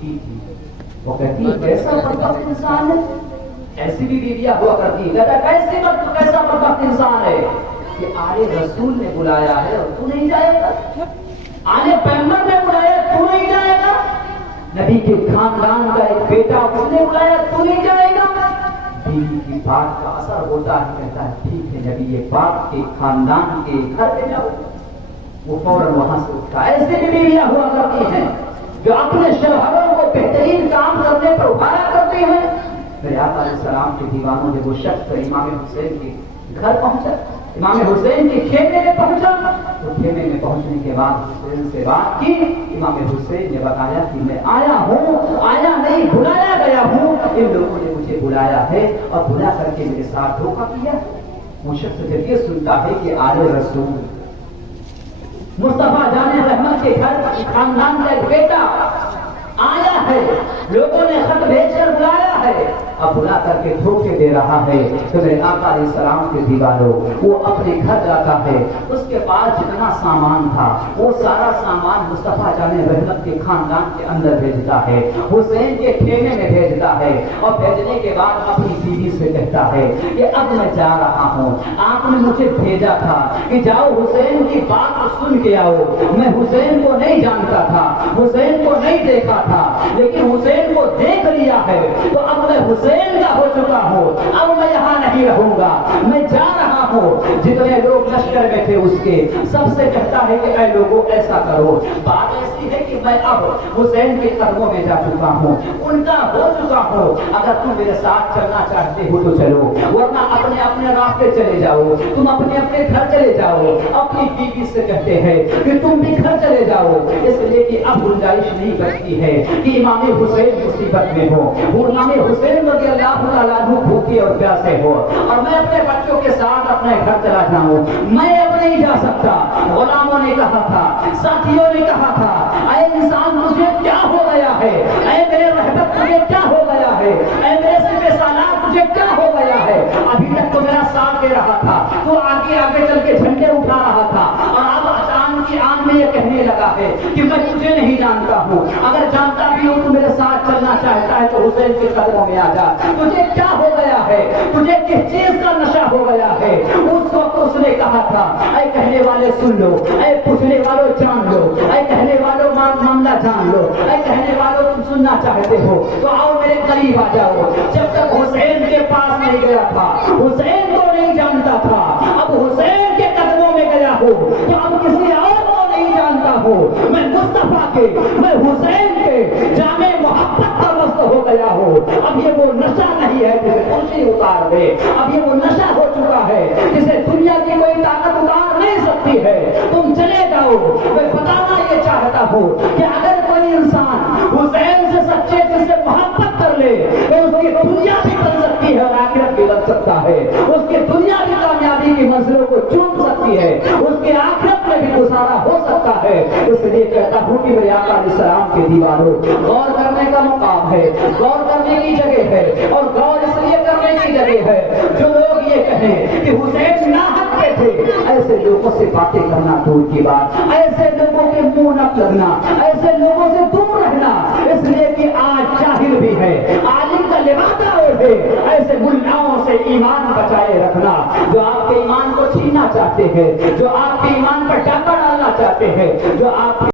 بیوی تھی، وہ کہتی ہے کیسا بدبخت انسان ہے، ایسی بھی بیویاں ہوا کرتی ہے، کیسا بدبخت انسان ہے کہ آلے رسول نے بلایا ہے اور تو نہیں جائے گا، آلے پیغمبر نے بلایا تو نہیں جائے گا، نبی کے خاندان کا ایک بیٹا اس نے بلایا تو نہیں جائے گا۔ بیوی کی بات کا اثر ہوتا ہے، کہتا ہے ٹھیک ہے نبی پاک کے خاندان کے گھر پہ جاؤ، وہ فوراً وہاں سے اٹھا۔ ایسے بھی بیویاں ہوا کرتی ہیں جو اپنے شوہروں کو بہترین کام کرنے پر ابھارا کرتی ہیں۔ میرے آقا علیہ السلام کے دیوانوں نے وہ شخص امام حسین کے گھر پہنچا، امام حسین کے خیمے میں پہنچا، تو خیمے میں پہنچنے کے بعد حسین سے بات کی، امام حسین نے بتایا کہ میں آیا ہوں، آیا نہیں بلایا گیا ہوں، ان لوگوں نے مجھے بلایا ہے اور بلا کر کے میرے ساتھ دھوکہ کیا۔ وہ شخص جب یہ سنتا ہے کہ آل رسول مصطفیٰ جان رحمت کے گھر خاندان کا ایک بیٹا آیا ہے، لوگوں نے خط بھیج کر بلایا ہے، اب بلا کر کے دھوکے دے رہا ہے، تو میرے آقا علیہ السلام کے دیوانوں وہ اپنے گھر جاتا ہے، اس کے پاس جتنا سامان تھا وہ سارا سامان مصطفیٰ جان رحمت کے خاندان کے اندر بھیجتا ہے، حسین کے خیمے میں بھیجتا ہے، اور بھیجنے کے بعد اپنی بیوی سے کہتا ہے کہ اب میں جا رہا ہوں، آپ نے مجھے بھیجا تھا کہ جاؤ حسین کی بات سن کے آؤ، میں حسین کو نہیں جانتا تھا، حسین کو نہیں دیکھا تھا، لیکن حسین کو دیکھ لیا ہے، تو اب میں حسین کا ہو چکا ہوں، اب میں یہاں نہیں رہوں گا، میں جا رہا ہوں۔ جتنے لوگ لشکر میں تھے اس کے سب سے کہتا ہے کہ اے لوگوں ایسا کرو، بات ایسی ہے کہ میں اب حسین کے قدموں میں جا چکا ہوں، ان کا ہو چکا ہوں، اگر تم میرے ساتھ چلنا چاہتے ہو تو چلو، ورنہ اپنے اپنے راستے چلے جاؤ، تم اپنے اپنے گھر چلے جاؤ۔ اپنی بیوی سے کہتے ہیں کہ تم بھی گھر چلے جاؤ، اس لیے کہ اب گنجائش نہیں بچتی ہے کہ امام حسین مصیبت میں ہو، وہ امام حسین رضی اللہ تعالیٰ عنہ بھوکے اور پیاسے ہو، اور میں اپنے بچوں کے ساتھ اپنے گھر چلا جاؤں، میں اب نہیں جا سکتا۔ غلاموں نے کہا تھا، ساتھیوں نے کہا تھا، اے انسان مجھے کیا ہو گیا ہے، اے میرے رہبت مجھے کیا ہو گیا ہے، اے میرے سپہ سالار مجھے کیا ہو گیا ہے، ابھی تک تو میرا ساتھ دے رہا تھا، تو آگے آگے چل کے جھنڈے اٹھا رہا تھا، اور اب اچانک کی آن میں یہ کہنے لگا ہے کہ میں تجھے نہیں جانتا ہوں، اگر جانتا بھی ہوں تو میرے ساتھ چلنا چاہتا ہے تو حسین کے قدموں میں آ جا، تجھے کیا ہو گیا ہے، تجھے کس چیز کا نشہ ہو گیا ہے۔ اس وقت اس نے کہا تھا، اے کہنے والے سن لو، اے پوچھنے والوں جان لو، اے کہنے والوں معاملہ جان لو، اے کہنے والوں تم سننا چاہتے ہو تو آؤ میرے قریب آ جاؤ۔ جب تک حسین کے پاس نہیں گیا تھا، حسین کو نہیں جانتا تھا، اب حسین کے قدموں میں گیا ہو تو اب کسی اور کو نہیں جانتا ہو، میں مصطفیٰ کے، میں حسین کے جامع محبت کا مست ہو گیا ہو، اب یہ وہ نشہ نہیں ہے جسے خوشی اتار دے، اب یہ وہ نشہ ہو چکا ہے جسے دنیا کی کوئی طاقت اتار نہیں سکتی ہے، تم چلے جاؤ۔ میں بتانا یہ چاہتا ہوں کہ اگر کوئی انسان حسین سے سچے دل سے محبت کر لے تو اس کی دنیا بھی بن سکتی ہے اور آخرت بھی بن سکتا ہے، اس کی دنیا بھی کامیابی کی منزلوں کو چوم سکتی ہے، اس کی آخرت میں بھی گزارا ہو سکتا ہے۔ اس لیے کہتا ہوں کہ میرے آقا علیہ السلام کے دیوانوں غور کرنے کا مقام ہے، غور کرنے کی جگہ ہے، اور غور اس لیے کرنے کی جگہ ہے جو لوگ یہ کہیں کہ حسین ناحق پہ تھے، ایسے لوگوں سے باتیں کرنا دور کی بات، ایسے لوگوں کے منہ نہ لگنا، ایسے لوگوں سے دور رہنا، اس لیے کہ آج جاہل بھی ہے، عالم کا لبادہ اور ہے، ایسے ملاؤں سے ایمان بچائے رکھنا جو آپ کے ایمان کو چھیننا چاہتے ہیں، جو آپ کے ایمان پر ڈاکہ ڈالنا چاہتے ہیں، جو آپ